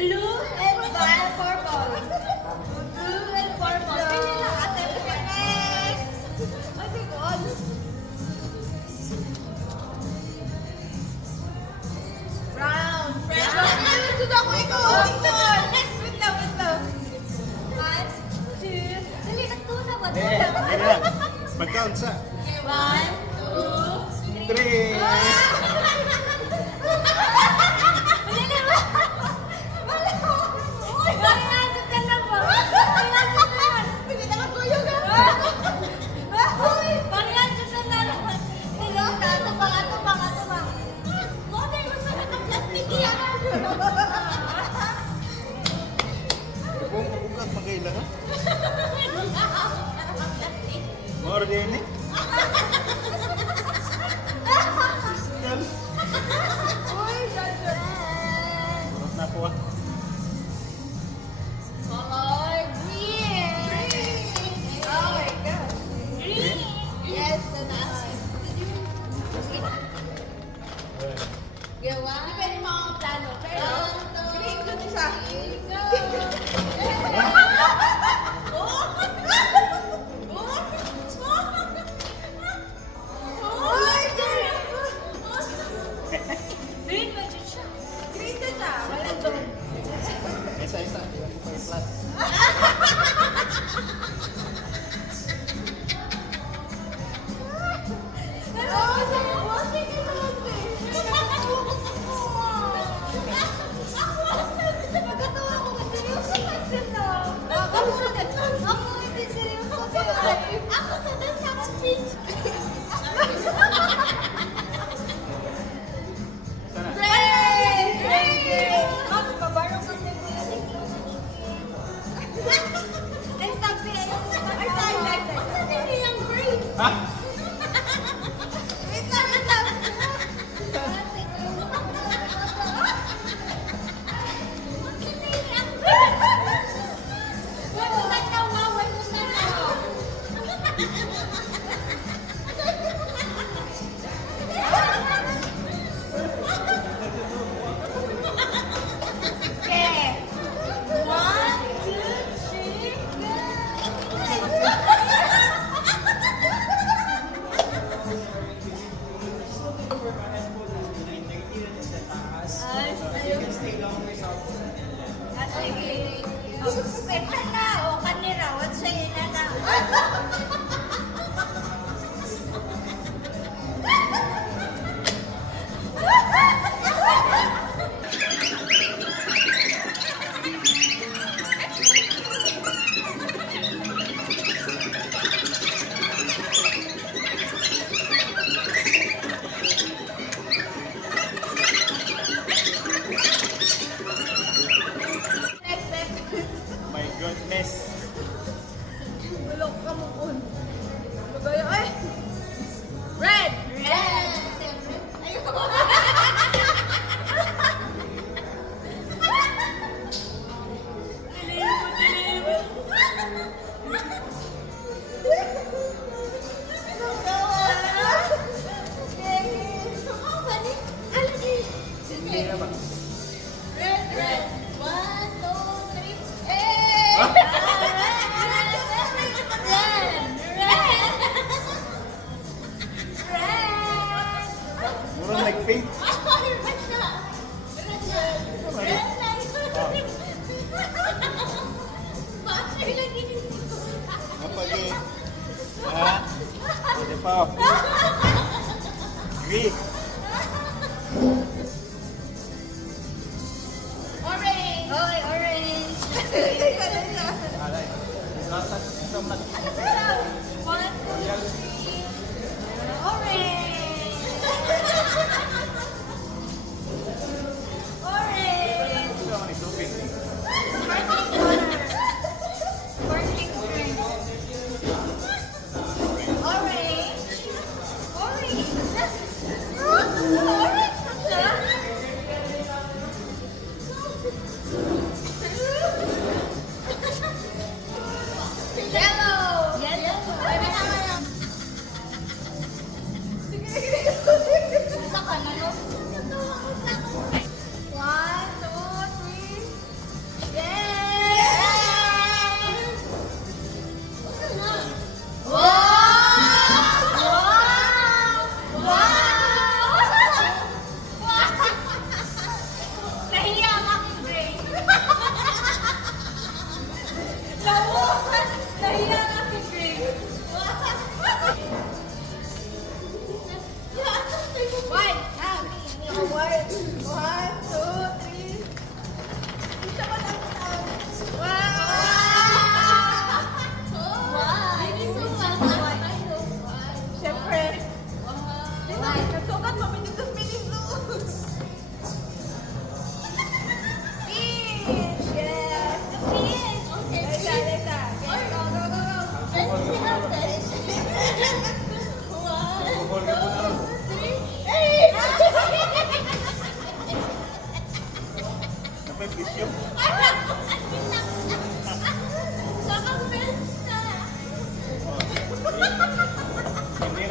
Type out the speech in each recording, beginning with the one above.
Blue and purple. Blue and purple. Pili lang ate. Next. Oh my God. Brown. Ano dito ako ikaw? Next. Wait lang. 1, 2. Dali, nagtuna ba? Hindi lang. Mag-count sa 1, 2, 3. Bukat magkailan ha? More din eh. Fiscal. Marot na po ah. Color green. Oh my God. Green. Yes, the last. Gawa. Pwede mga plano. Pero, green ko din sa akin. Green ba dyan siya? Green din siya. Wala doon. Isa-isa. Iwan ko pa yung plus. Ha? My goodness. Bulok ka mo un. Magaya ay. Red. Red. Ayoko. Hindi na ba? Red, red. 1, 2, 3. Ha? Murang nag-paint. Kapag eh. Ha? Pwede pa. Green. Orange. Hoy, orange. Alay. Nasa sa mat. 1, 2, 3. Orange. Orange. Ito ang itubig. Sparkling water. Sparkling drink. Orange. Orange. Orange na siya. Yellow.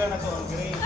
na to ang gray.